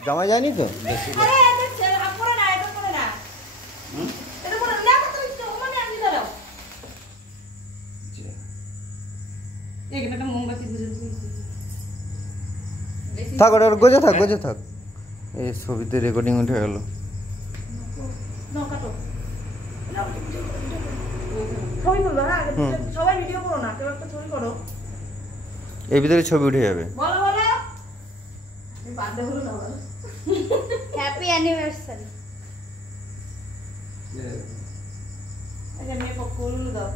জামা যায়নি তো থাক ওটা গোজে থাক এই ছবিতে রেকর্ডিং উঠে গেল এই ভিতরে ছবি উঠে যাবে হ্যাপি অ্যানিভার্সারি দাও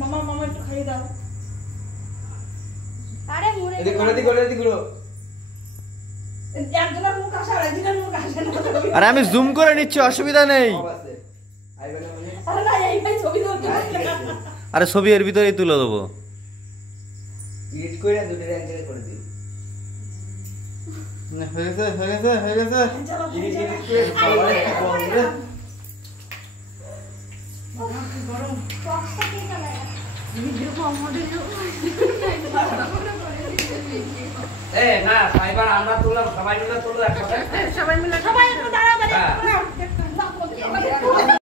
মামা একটু খাইয়ে দাও আরে মুড়ে এদিকে ঘুরো একজনের মুখ আসে আর একজনের মুখ আসে না আরে আমি জুম করে নিচ্ছি অসুবিধা নেই আরে না এই ভাই ছবি তুলতে আরে ছবি এর ভিতরেই তুলে দেবো এডিট করে দুটো অ্যাঙ্গেল করে দিই না হয়ে গেছে এডিট করে গরম বক্সটা কে চালায় ভিডিও আমাদের না সাইবার আমরা তুললাম সবাই মিলে তুললো একসাথে সবাই মিলে একটু দাঁড়াও